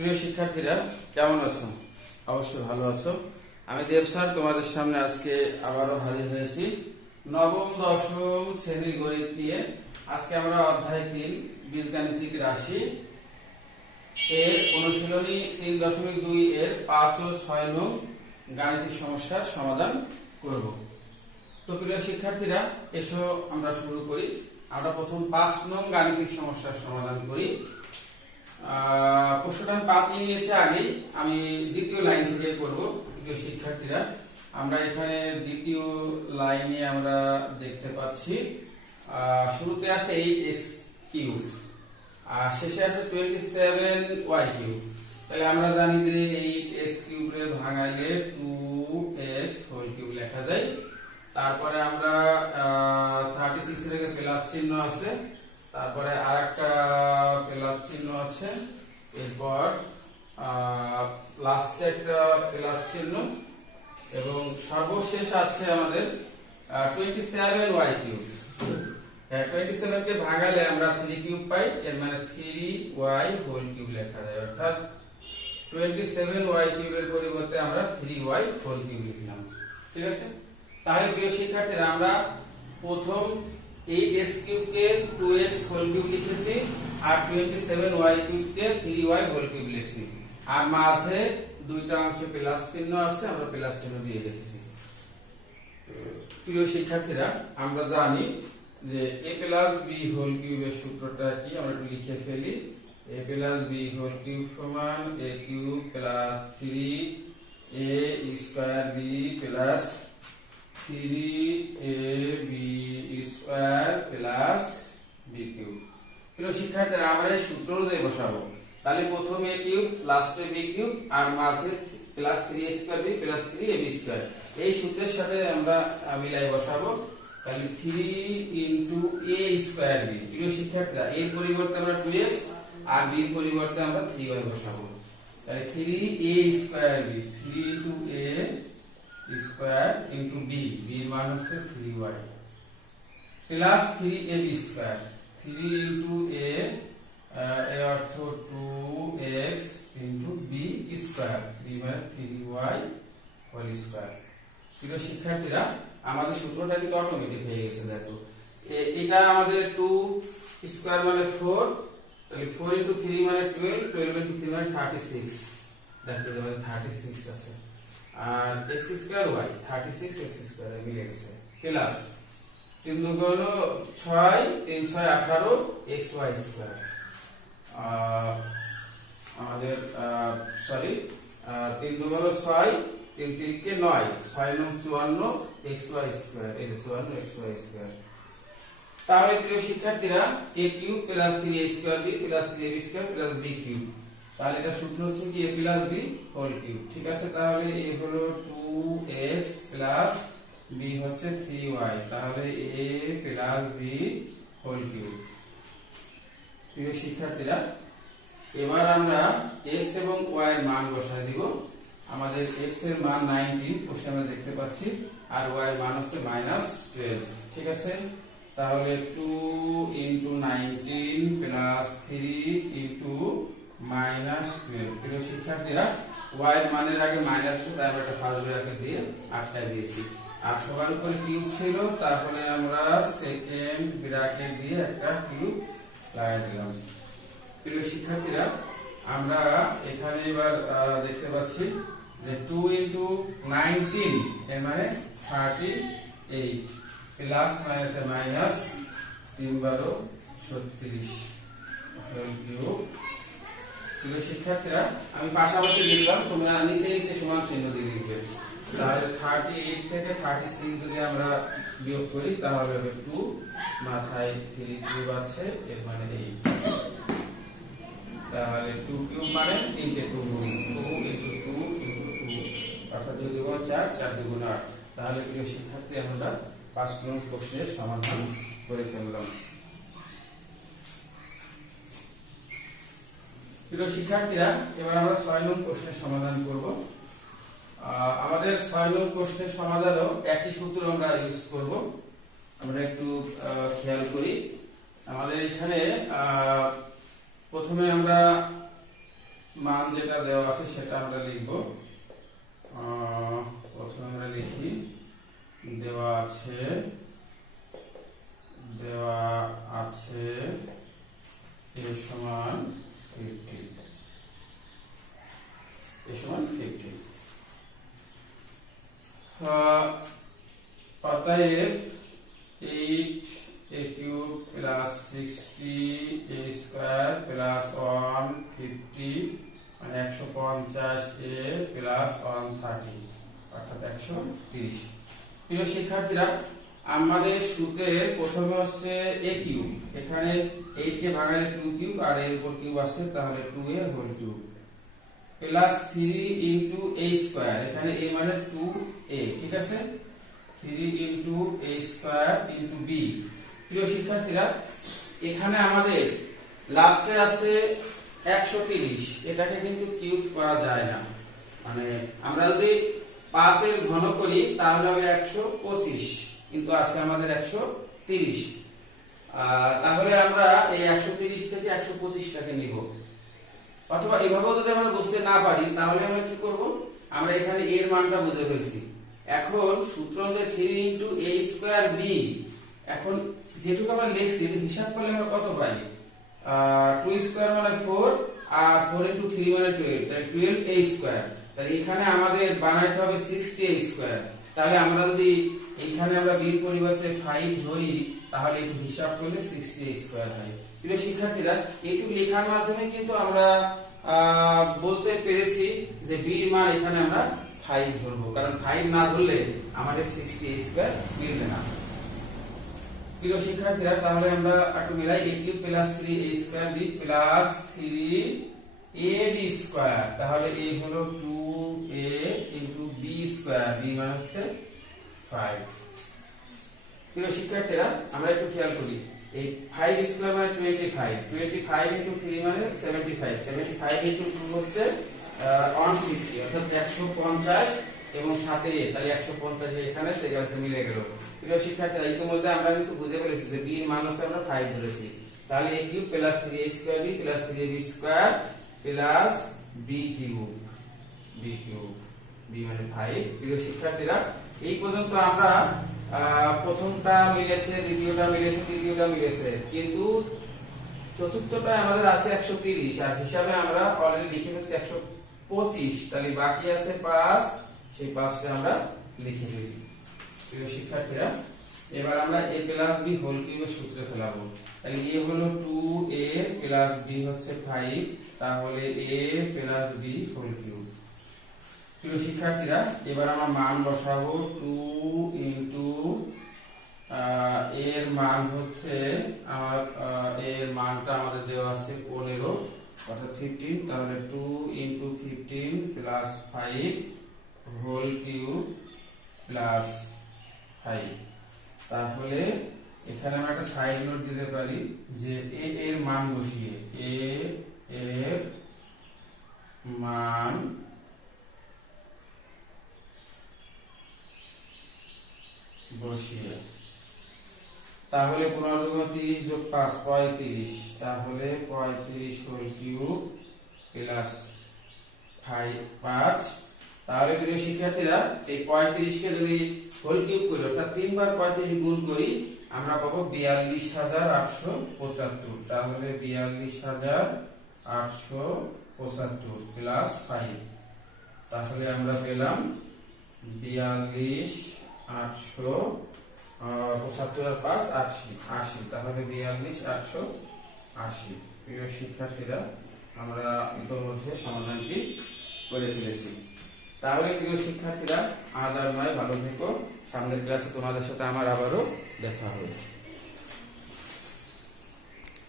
প্রিয় শিক্ষার্থীরা, কেমন আছো? অবশ্যই ভালো আছো। আমি দেব স্যার, তোমাদের সামনে আজকে আবারও হাজির হয়েছি। নবম, দশম শ্রেণির গণিত নিয়ে আজকে আমরা অধ্যায় তিন, বীজগাণিতিক রাশি এর অনুশীলনী তিন দশমিক দুই এর পাঁচ ও ছয় নং গাণিতিক সমস্যার সমাধান করব। তো প্রিয় শিক্ষার্থীরা, এসো আমরা শুরু করি। আমরা প্রথম পাঁচ নং গাণিতিক সমস্যার সমাধান করি। প্রশ্নটা আমি পাতি নিয়েছি আমি দ্বিতীয় লাইন থেকে করব প্রিয় শিক্ষার্থীরা। আমরা এখানে দ্বিতীয় লাইনে আমরা দেখতে পাচ্ছি শুরুতে আছে এইট এক্স কিউব আর শেষে আছে টোয়েন্টি সেভেন ওয়াই কিউব তাহলে আমরা জানি যে এইট এক্স কিউবের ভাঙাইলে টু এক্স হোল কিউব লেখা যায়। তারপরে আমরা থার্টি সিক্স এর প্লাস চিহ্ন আছে। তারপরে আর একটা চিহ্ন আছে। এরপর লাস্টে একটা প্লাস চিহ্ন এবং সর্বশেষ আছে আমাদের twenty seven Y cube twenty seven কে ভাঙালে আমরা থ্রি কিউব পাই, এর মানে থ্রি ওয়াই হোল কিউব লেখা যায়। অর্থাৎ টোয়েন্টি সেভেন ওয়াই কিউবের পরিবর্তে আমরা থ্রি ওয়াই হোল কিউব লিখলাম। ঠিক আছে? তাহলে প্রিয় শিক্ষার্থীরা, আমরা প্রথম কিউবকে টু এক্স হোল কিউব লিখেছি আর টোয়েন্টি সেভেন ওয়াই কিউবকে থ্রি হোল কিউব লিখছি। আর মাঝে দুইটা অংশে প্লাস চিহ্ন আছে, আমরা প্লাস চিহ্ন দিয়ে প্রিয় শিক্ষার্থীরা, আমরা জানি যে এ প্লাস বি হোল কিউবের সূত্রটা কি? আমরা একটু লিখে ফেলি। A plus B whole cube সমান A cube plus three A square B plus three এই বসাবো three A square B three সূত্রের সাথে আমরা স্কোয়ার বি শিক্ষার্থীরা এর পরিবর্তে আমরা টু আর বির পরিবর্তে আমরা থ্রি বসাবো three square B three A square into B বির মান হচ্ছে three Y plus three A B square. Three into A অর্থ two X into B square. B মানে থ্রি ওয়াই হোল স্কোয়ার প্রিয় শিক্ষার্থীরা, আমাদের সূত্রটা কিন্তু অটোমেটিক হয়ে গেছে, দেখো। এটা আমাদের টু স্কোয়ার মানে ফোর তাহলে ফোর ইন্টু থ্রি মানে টুয়েলভ টুয়েলভ ইন্টু থ্রি মানে থার্টি সিক্স দেখতে যাবে থার্টি সিক্স আছে। আর X square Y thirty six X square মিলে গেছে। প্লাস তিন দুগুণ ছয়, তিন ছয় আঠারো এক্স ওয়াই স্কোয়ার আমাদের সরি তিন দুগুণ ছয়, তিন তিনকে নয়, ছয় নং চুয়ান্ন এক্স ওয়াই স্কোয়ার এই চুয়ান্ন এক্স ওয়াই স্কোয়ার তাহলে প্রিয় শিক্ষার্থীরা A cube plus three A square B plus three A square plus B cube তাহলে এটা সূত্র হচ্ছে কি? A plus B whole cube ঠিক আছে? তাহলে এ হলো টু এক্স প্লাস বি হচ্ছে থ্রি ওয়াই তাহলে A plus B whole cube প্রিয় শিক্ষার্থীরা, এবার আমরা এক্স এবং ওয়াই এর মান বসায় দিব। আমাদের এক্সের মান নাইনটিন কোশ্চেন আমরা দেখতে পাচ্ছি। আর ওয়াই এর মান হচ্ছে মাইনাস টুয়েলভ ঠিক আছে? তাহলে two into nineteen plus three into minus twelve শিক্ষার্থীরা ওয়াই মানের আগে মাইনাস টু তাই আমরা দিয়ে আটটা দিয়েছি। আর সবার উপরে কিউব ছিল, তারপরে আমরা সেকেন্ড ব্র্যাকেট দিয়ে একটা কিউব লাগাই দিলাম। প্রিয় শিক্ষার্থীরা, আমরা এখানে এবার দেখতে পাচ্ছি যে টু ইন্টু নাইনটিন এর মানে thirty eight plus minus minus তিন বারো ছত্রিশ। শিক্ষার্থীরা, আমি পাশাপাশি লিখলাম, তোমরা নিচে নিচে সমান চিহ্ন দিয়ে লিখবে। তাহলে থার্টি এইট থেকে থার্টি সিক্স যদি আমরা বিয়োগ করি, তাহলে হবে টু মাথায় থ্রি কিউব আছে, এর মানে তাহলে টু কিউব মানে তিনটে টু টু টু টু অর্থাৎ দুই দুগুণ চার চার দুগুণ আট। তাহলে প্রিয় শিক্ষার্থী, আমরা পাঁচ নম্বর প্রশ্নের সমাধান করে ফেললাম। প্রিয় শিক্ষার্থীরা, এবার আমরা ছয় নম্বর প্রশ্নের সমাধান করব। আমাদের ছয় নম্বর প্রশ্নের সমাধানও একই সূত্র আমরা ইউজ করব। আমরা একটু খেয়াল করি। আমাদের এখানে প্রথমে আমরা মান যেটা দেওয়া আছে সেটা আমরা লিখব। প্রথমে আমরা লিখি, দেওয়া আছে দেওয়া আছে এ সমান fifty plus sixty square plus one fifty মানে একশো পঞ্চাশ এ প্লাস ওয়ান থার্টি অর্থাৎ একশো তিরিশ। প্রিয় শিক্ষার্থীরা আমাদের সূত্রের প্রথমে হচ্ছে এ কিউব এখানে এইট কে ভাগালে টু কিউব আর এর উপর কিউব আছে, তাহলে two A whole cube plus three into A square এখানে এ মানে টু এ ঠিক আছে? Three into A square into B প্রিয় শিক্ষার্থীরা, এখানে আমাদের লাস্টে আছে একশো তিরিশ। এটাকে কিন্তু কিউব করা যায় না। মানে আমরা যদি পাঁচের ঘন করি, তাহলে হবে একশো পঁচিশ। কিন্তু আছে আমাদের একশো তিরিশ। তাহলে আমরা এই একশো তিরিশ থেকে একশো পঁচিশটাকে নিব। অথবা এভাবেও যদি আমরা বুঝতে না পারি, তাহলে আমরা কি করব? আমরা এখানে এর মানটা বুঝে ফেলছি। এখন সূত্র three into A square B, এখন যেটুকু আমরা লিখছি হিসাব করলে আমরা কত পাই? টু স্কোয়ার মানে ফোর, আর ফোর ইন্টু থ্রি মানে টুয়েলভ টুয়েলভ এ স্কোয়ার। তাহলে এখানে আমাদের বানাইতে হবে সিক্সটি এ স্কোয়ার। তাহলে আমরা যদি এখানে আমরা বির পরিবর্তে ফাইভ ধরি, তাহলে একটু হিসাব করলে সিক্সটি এ স্কোয়ার হয়। প্রিয় শিক্ষার্থীরা, একটু লেখার মাধ্যমে কিন্তু আমরা বলতে পেরেছি যে বির মান এখানে আমরা ফাইভ ধরবো। কারণ ফাইভ না ধরলে আমাদের সিক্সটি স্কোয়ার মিলবে না। প্রিয় শিক্ষার্থীরা, তাহলে আমরা একটু মিলাই A cube plus three A square B plus three A B square তাহলে এ হলো two A into B square B মানে হচ্ছে ফাইভ প্রিয় শিক্ষার্থীরা, আমরা একটু খেয়াল করি, এই ফাইভ স্কোয়ার মানে twenty five twenty five into three মানে seventy five seventy five into two হচ্ছে ওয়ান ফিফটি অর্থাৎ একশো পঞ্চাশ এবং সাথে তাহলে একশো পঞ্চাশ এখানে সেখানে মিলে গেল। প্রিয় শিক্ষার্থীরা, ইতিমধ্যে আমরা কিন্তু বুঝে ফেলেছি যে বি মান হচ্ছে আমরা ফাইভ ধরেছি। তাহলে A cube plus three A square B plus three B square plus cube শিক্ষার্থীরা। এই পর্যন্ত আমরা প্রথমটা মিলেছে, দ্বিতীয়টা মিলেছে, তৃতীয়টা মিলেছে। কিন্তু চতুর্থটা আমাদের আছে একশো তিরিশ, আর হিসাবে আমরা লিখে একশো পঁচিশ। তাহলে বাকি আছে পাঁচ, সেই আমরা লিখে প্রিয় শিক্ষার্থীরা, এবার আমরা এ প্লাস বি হোল কিউবের সূত্রে ফেলাবো। তাহলে এ হলো টু এ প্লাস বি হচ্ছে ফাইভ তাহলে A plus B whole cube প্রিয় শিক্ষার্থীরা, এবার আমরা মান বসাবো টু ইন্টু এর মান হচ্ছে আমার এর মানটা আমাদের দেওয়া আছে পনেরো, অর্থাৎ ফিফটিন তাহলে two into fifteen plus five whole cube plus five তাহলে এখানে আমরা একটা সাইড নোট দিতে পারি যে এ, এর মান বসিয়ে, এ, এর মান বসিয়ে তাহলে পনেরো দুগুণ তিরিশ যোগ পাঁচ, পঁয়ত্রিশ। তাহলে পঁয়ত্রিশ হোল কিউব প্লাস ফাইভ, পাঁচ। তাহলে প্রিয় শিক্ষার্থীরা, এই পঁয়ত্রিশকে যদি হোল কিউব করি, অর্থাৎ তিনবার পঁয়ত্রিশ গুণ করি, আমরা পাবো বিয়াল্লিশ হাজার আটশো পঁচাত্তর। তাহলে বিয়াল্লিশ হাজার আটশো পঁচাত্তর প্লাস ফাইভ। তাহলে আমরা পেলাম বিয়াল্লিশ আটশো পঁচাত্তর আর পাঁচ, আশি আশি। তাহলে বিয়াল্লিশ আটশো আশি। প্রিয় শিক্ষার্থীরা, আমরা ইতিমধ্যে সমাধানটি করে ফেলেছি। তাহলে প্রিয় শিক্ষার্থীরা, আজ আর নয়। ভালো থেকো। সামনের ক্লাসে তোমাদের সাথে আমার আবারও দেখা হবে।